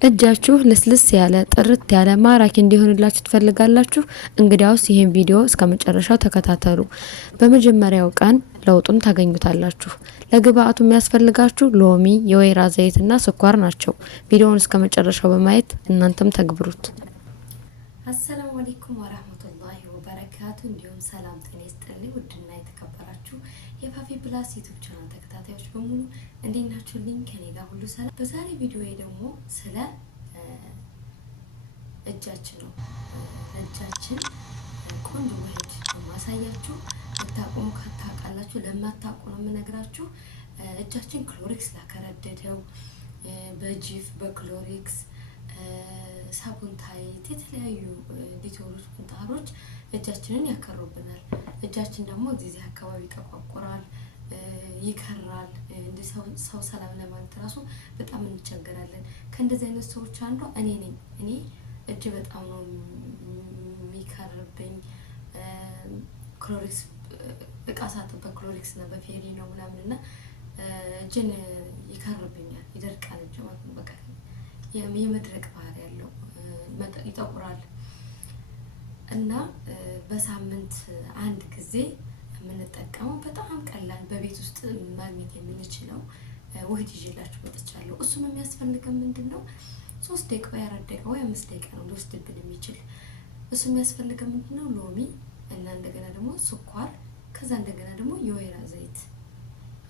እጃችሁ ለስለስ ያለ ጥርት ያለ ማራኪ እንዲሆንላችሁ ትፈልጋላችሁ? እንግዲያውስ ይሄን ቪዲዮ እስከመጨረሻው ተከታተሉ። በመጀመሪያው ቀን ለውጡን ታገኙታላችሁ። ለግብአቱ የሚያስፈልጋችሁ ሎሚ፣ የወይራ ዘይትና ስኳር ናቸው። ቪዲዮውን እስከመጨረሻው በማየት እናንተም ተግብሩት። አሰላሙ አለይኩም ወራህመቱላሂ ወበረካቱ። እንዲሁም ሰላም ጤና ይስጥልኝ። ውድና የተከበራችሁ የፋፊ ፕላስ ዩቲዩብ ቻናል ተከታታዮች በሙሉ እንዴት ናችሁልኝ? ከኔ ጋር ሁሉ ሰላም። በዛሬ ቪዲዮ ደግሞ ስለ እጃችን ነው። እጃችን ቆንጆ ውህድ ማሳያችሁ። ልታቆሙ ካታቃላችሁ፣ ለማታቆሙ ነው የምነግራችሁ። እጃችን ክሎሪክስ ላከረደደው በጂፍ በክሎሪክስ ሳቡንታይት የተለያዩ ዲቶሎች ቁንጣሮች እጃችንን ያከሩብናል። እጃችን ደግሞ እዚህ አካባቢ ይቀቋቆራል፣ ይከራል። እንደ ሰው ሰላም ለማለት ራሱ በጣም እንቸገራለን። ከእንደዚህ አይነት ሰዎች አንዷ እኔ ነኝ። እኔ እጅ በጣም ነው የሚከርብኝ። ክሎሪክስ እቃ ሳጥብ በክሎሪክስ እና በፌሪ ነው ምናምን እና እጅን ይከርብኛል፣ ይደርቃል እጅ ማለት ነው። በቃ የመድረቅ ባህሪ ያለው ይጠቁራል። እና በሳምንት አንድ ጊዜ የምንጠቀመው በጣም ቀላል በቤት ውስጥ ማግኘት የምንችለው ውህድ ይዤላችሁ መጥቻለሁ። እሱም የሚያስፈልገን ምንድነው? 3 ደቂቃ ወይ 4 ደቂቃ ወይ 5 ደቂቃ ነው ሊወስድብን የሚችል። እሱ የሚያስፈልገን ምንድነው? ሎሚ እና እንደገና ደግሞ ስኳር፣ ከዛ እንደገና ደግሞ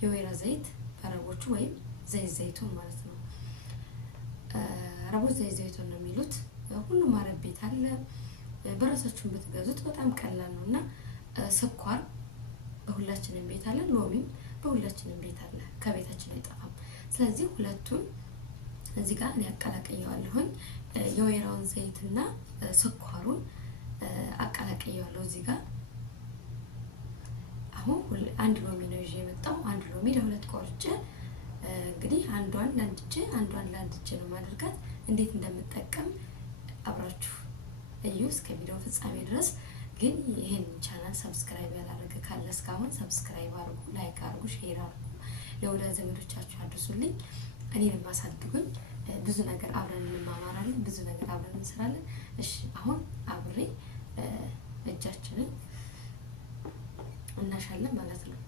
የወይራ ዘይት አረቦቹ ወይም ዘይቱን ማለት ነው። አረቦች ዘይቱን ነው የሚሉት። ሁሉም አረብ ቤት አለ። በራሳችሁን ብትገዙት በጣም ቀላል ነው። እና ስኳር በሁላችንም ቤት አለ፣ ሎሚም በሁላችንም ቤት አለ፣ ከቤታችን አይጠፋም። ስለዚህ ሁለቱን እዚህ ጋር እኔ አቀላቅየዋለሁኝ። የወይራውን ዘይትና ስኳሩን አቀላቅየዋለሁ እዚህ ጋር። አሁን አንድ ሎሚ ነው ይዤ የመጣው። አንድ ሎሚ ለሁለት ቆርጬ እንግዲህ አንዷን ለአንድ እጄ ነው ማድረጋት። እንዴት እንደምጠቀም አብራችሁ እዩ እስከ ቪዲዮ ፍጻሜ ድረስ። ግን ይሄን ቻናል ሰብስክራይብ ያላደረገ ካለ እስካሁን ሰብስክራይብ አድርጉ፣ ላይክ አድርጉ፣ ሼር አድርጉ፣ ለወዳጅ ዘመዶቻችሁ አድርሱልኝ፣ እኔንም አሳድጉኝ። ብዙ ነገር አብረን እንማማራለን፣ ብዙ ነገር አብረን እንሰራለን። እሺ አሁን አብሬ እጃችንን እናሻለን ማለት ነው።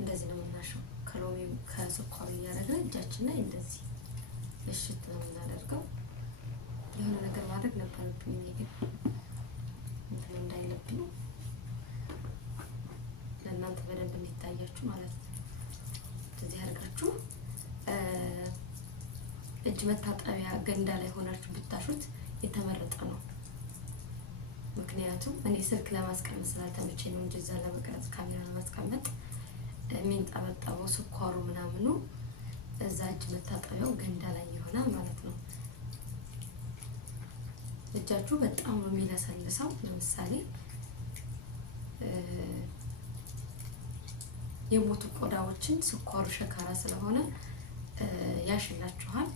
እንደዚህ ነው የምናሸው። ከሎሚው ከስኳሩ እያደረግን እጃችን ላይ እንደዚህ እሽት ነው የምናደርገው። የሆነ ነገር ማድረግ ነበረብኝ እኔ ግን እንትን እንዳይለብኝ ለእናንተ በደንብ እንዲታያችሁ ማለት ነው። እንደዚህ አድርጋችሁ እጅ መታጠቢያ ገንዳ ላይ ሆናችሁ ብታሹት የተመረጠ ነው። ምክንያቱም እኔ ስልክ ለማስቀመጥ ስላልተመቸኝ ነው እንጂ እዛ ለመቅረጽ ካሜራ ለማስቀመጥ የሚንጠበጠበው ስኳሩ ምናምኑ እዛ እጅ መታጠቢያው ገንዳ ላይ ይሆናል ማለት ነው። እጃችሁ በጣም ነው የሚለሰልሰው። ለምሳሌ የሞቱ ቆዳዎችን ስኳሩ ሸካራ ስለሆነ ያሽላችኋል።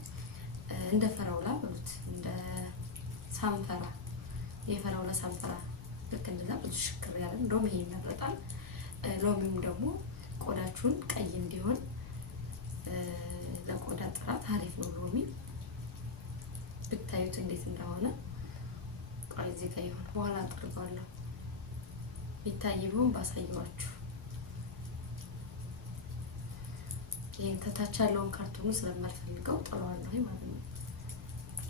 እንደ ፈራውላ ብሉት፣ እንደ ሳንፈራ፣ የፈራውላ ሳንፈራ ልክ እንደዛ ብዙ ሽክር ያለ እንደውም ይሄ ይመረጣል። ሎሚም ደግሞ ቆዳችሁን ቀይ እንዲሆን ለቆዳ ጥራት አሪፍ ነው። ሎሚ ብታዩት እንዴት እንደሆነ ቆይ እዚህ ጋር ይሆን በኋላ አጥርባለሁ። ይታይ ቢሆን ባሳየዋችሁ። ይሄን ተታች ያለውን ካርቶኑ ስለማልፈልገው ጥለዋለሁ ማለት ነው።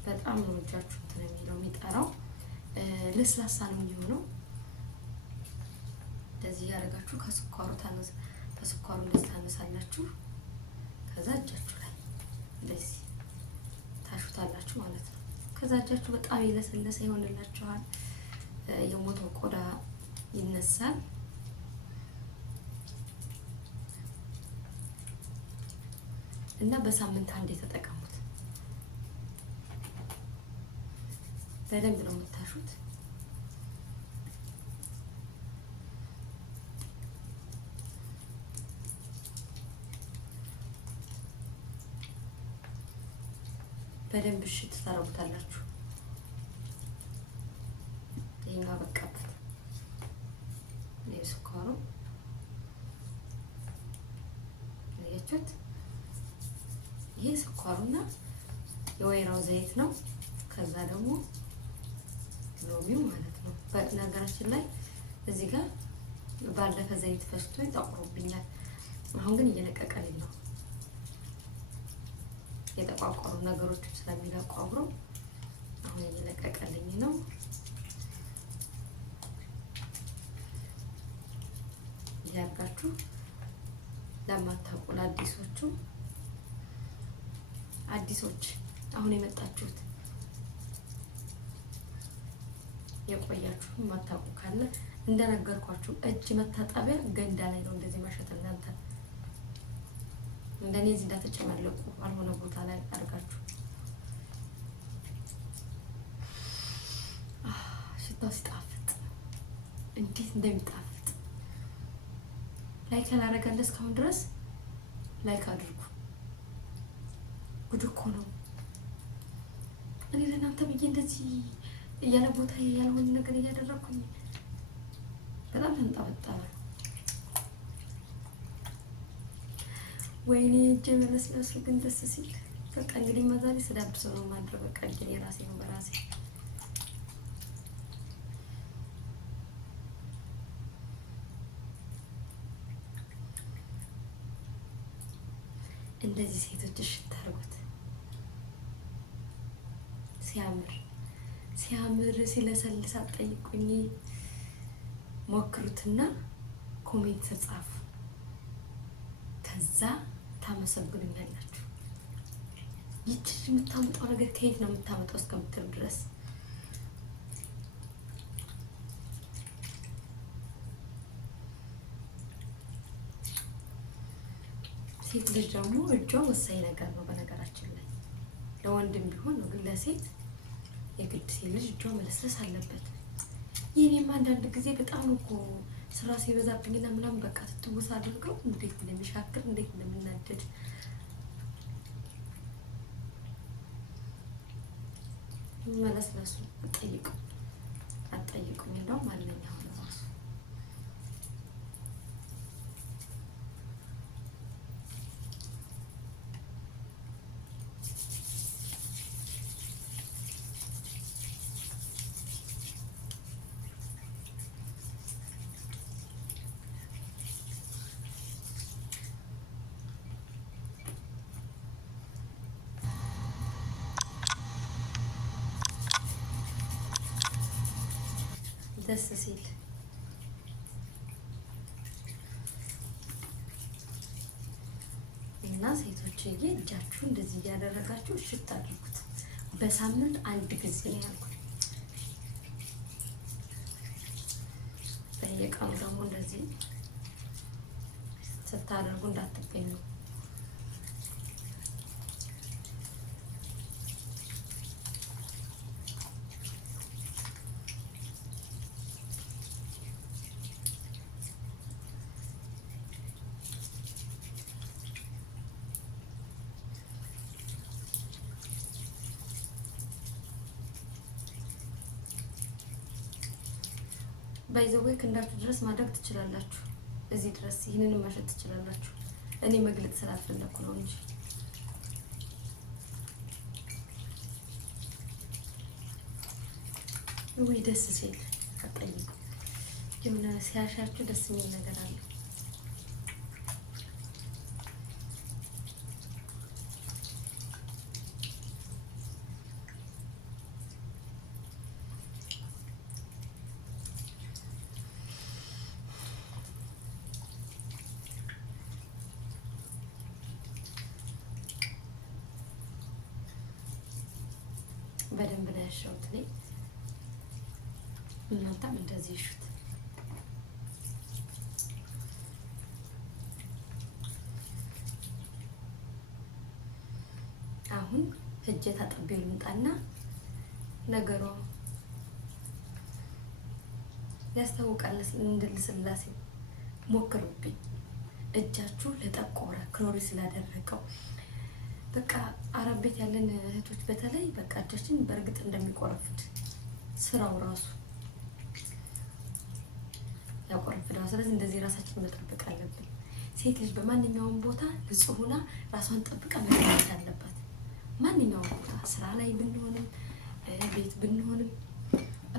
በጣም ነው እጃችሁ እንትን የሚለው የሚጠራው። ለስላሳ ነው የሚሆነው። እንደዚህ ያደርጋችሁ ከስኳሩ እንደዚህ ታነሳላችሁ። ከዛ እጃችሁ ላይ እንደዚህ ታሹታላችሁ ማለት ነው። ከዛ እጃችሁ በጣም የለሰለሰ ይሆንላችኋል። የሞተው ቆዳ ይነሳል። እና በሳምንት አንዴ ተጠቀሙት። በደንብ ነው የምታሹት። በደንብ እሽት ታረጉታላችሁ። ይሄኛው በቃበት አያችሁት? ይሄ ስኳሩና የወይራው ዘይት ነው። ከዛ ደግሞ ሎሚው ማለት ነው። በነገራችን ላይ እዚህ ጋር ባለፈ ዘይት ፈስቶ ይጠቁሩብኛል። አሁን ግን እየለቀቀልኝ ነው። የተቋቋሩ ነገሮች ስለሚለቁ አብሮ አሁን እየለቀቀልኝ ነው። ያርጋችሁ ለማታውቁ አዲሶች አሁን የመጣችሁት የቆያችሁ ማታውቁ ካለ እንደነገርኳችሁ እጅ መታጠቢያ ገንዳ ላይ ነው እንደዚህ ማሸት። እናንተ እንደኔ እዚህ እንዳትጨማለቁ ባልሆነ ቦታ ላይ አድርጋችሁ። ሽታው ሲጣፍጥ እንዴት እንደሚጣፍጥ ላይክ ያላረጋለ እስካሁን ድረስ ላይክ አድርጉ። ጉድ እኮ ነው። እኔ ለእናንተ ብዬ እንደዚህ እያለ ቦታ ያልሆነ ነገር እያደረኩኝ በጣም ተንጠበጠበ። ወይኔ እጄ መለስለሱ ግን ደስ ሲል። በቃ እንግዲህ ማዛሪ ስዳብስ ነው ማድረግ። በቃ እጄ የራሴ ነው በራሴ። እንደዚህ ሴቶች እሽት አድርጉት። ሲያምር ሲለሰልስ አትጠይቁኝ። ሞክሩትና ኮሜንት ጻፉ። ከዛ ታመሰግኑኛላችሁ። ይቺ የምታመጣው ነገር ከየት ነው የምታመጣው እስከምትሉ ድረስ ሴት ልጅ ደግሞ እጇ ወሳኝ ነገር ነው። በነገራችን ላይ ለወንድም ቢሆን ነው፣ ግን ለሴት የግድ ሴት ልጅ እጇ መለስለስ አለበት። የኔም አንዳንድ ጊዜ በጣም እኮ ስራ ሲበዛብኝና ምናምን በቃ ትትውስ አድርገው እንዴት እንደሚሻክር እንዴት እንደምናደድ መለስለሱ አትጠይቁኝ ነው ማለኛ ሆነ ራሱ ደስ ሲል እና ሴቶችዬ እጃችሁ እንደዚህ እያደረጋችሁ እሽት አድርጉት። በሳምንት አንድ ጊዜ ያልኩት። በየቀኑ ደግሞ እንደዚህ ስታደርጉ እንዳትገኙ። ባይዘዌክ እንዳችሁ ድረስ ማድረግ ትችላላችሁ። እዚህ ድረስ ይህንን ማሸት ትችላላችሁ። እኔ መግለጽ ስላልፈለኩ ነው እንጂ ወይ ደስ ሲል አጠይቁ። የሆነ ሲያሻችሁ ደስ የሚል ነገር አለ። በደንብ ነው ያሻውት ላይ እናንተም እንደዚህ ይሹት። አሁን እጄ ታጥቤ ልምጣና ነገሩ ያስታውቃል። እንድልስላሴ ሞክሩብኝ። እጃችሁ ለጠቆረ ክሎሪስ ስላደረገው በቃ አረብ ቤት ያለን እህቶች በተለይ በቃ እጃችን በእርግጥ እንደሚቆረፍድ ስራው ራሱ ያቆረፍዳል። ስለዚህ እንደዚህ ራሳችን መጠበቅ አለብን። ሴት ልጅ በማንኛውም ቦታ ንጹህ ሆና ራሷን ጠብቃ መገኘት አለባት። ማንኛውም ቦታ ስራ ላይ ብንሆንም ቤት ብንሆንም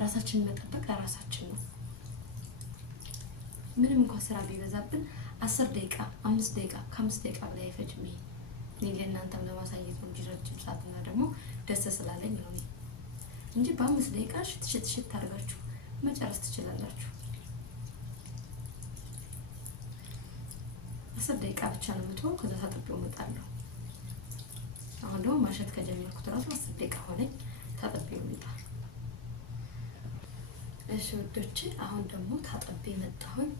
ራሳችንን መጠበቅ ለራሳችን ነው። ምንም እንኳን ስራ ቢበዛብን 10 ደቂቃ 5 ደቂቃ ከ5 ደቂቃ በላይ አይፈጅም። ይሄ እኔ ለእናንተም ለማሳየት ነው እንጂ ረጅም ሰዓትና ደግሞ ደስ ስላለኝ ነው እንጂ በ5 ደቂቃ ሽት አድርጋችሁ መጨረስ ትችላላችሁ። 10 ደቂቃ ብቻ ነው የምትሆን። ከዛ ታጥቤው እመጣለሁ። አሁን ደግሞ ማሸት ከጀመርኩት ራሱ 10 ደቂቃ ሆነኝ። ታጥቤው እመጣለሁ። እሺ ውዶቼ፣ አሁን ደግሞ ታጥቤ መጣሁኝ።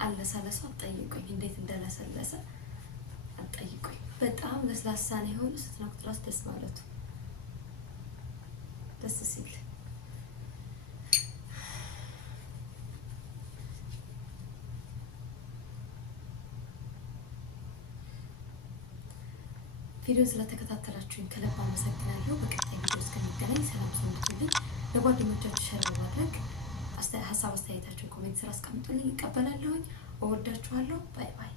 አለሳለሱ አትጠይቁኝ፣ እንዴት እንደለሰለሰ አትጠይቁኝ። በጣም ለስላሳ ነው የሆነው። ስትነኩት ራሱ ደስ ማለቱ ደስ ሲል ቪዲዮ ስለተከታተላችሁኝ ከልብ አመሰግናለሁ። በቀጣይ ቪዲዮ እስከሚገናኝ ሰላም ሰንብቱልኝ። ለጓደኞቻችሁ ሸር በማድረግ ሀሳብ አስተያየታችሁን ኮሜንት ስራ አስቀምጡልኝ፣ ይቀበላለሁኝ። እወዳችኋለሁ። ባይ ባይ።